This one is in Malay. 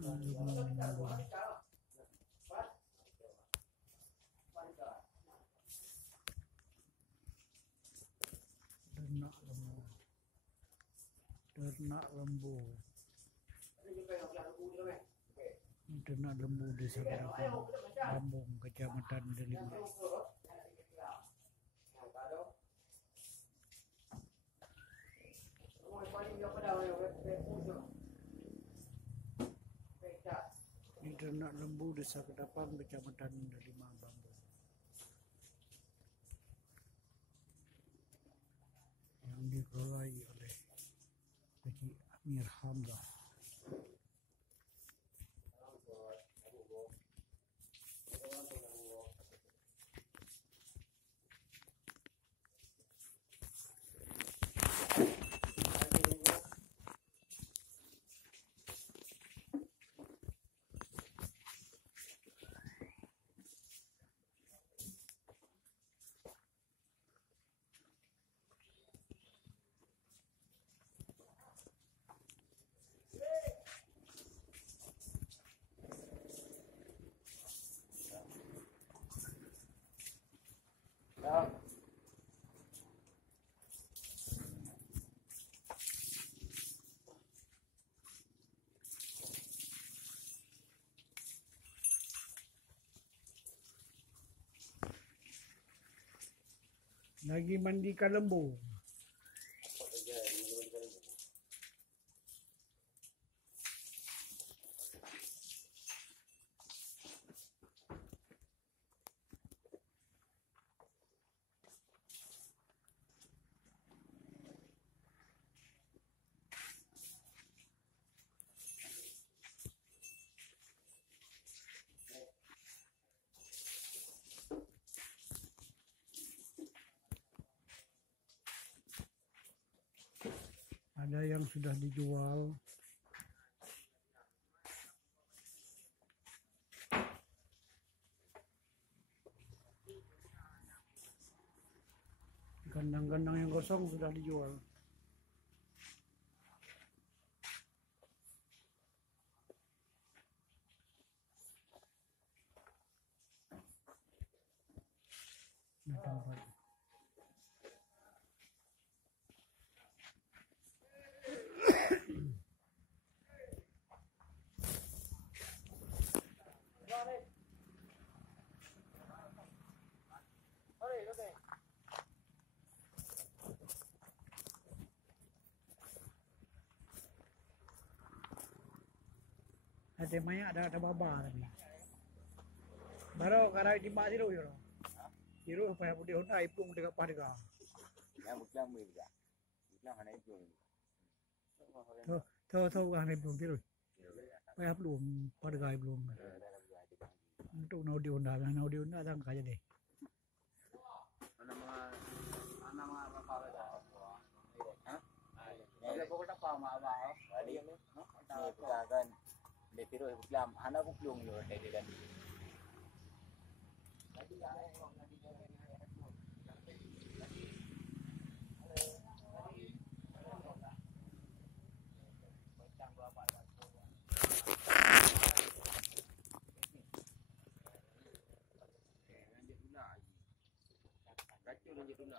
Ternak lembu. Ternak lembu Desa Garapan, Bambung, Kecamatan Delima. Ini ternak lembu Desa Garapan, Kecamatan Delima, Bambung, yang dikelolai oleh Haji Amir Hamzah. Lagi mandikan lembu. Ada yang sudah dijual. Kandang-kandang yang kosong sudah dijual. Ada banyak, ada baba tadi. Baru kalau di bawah itu, itu apa yang putih Honda itu dekat pada. Yang bukan juga, bukan hanya itu. Tahu kan belum biru. Apa belum pada belum. Untuk Naudi Honda dan kaja deh. Nama apa beda? Hah? Ada pokoknya apa apa? Ada yang ni kan. Dia tiru Islam, anak aku belum loh dari dan. Lanjut dulu.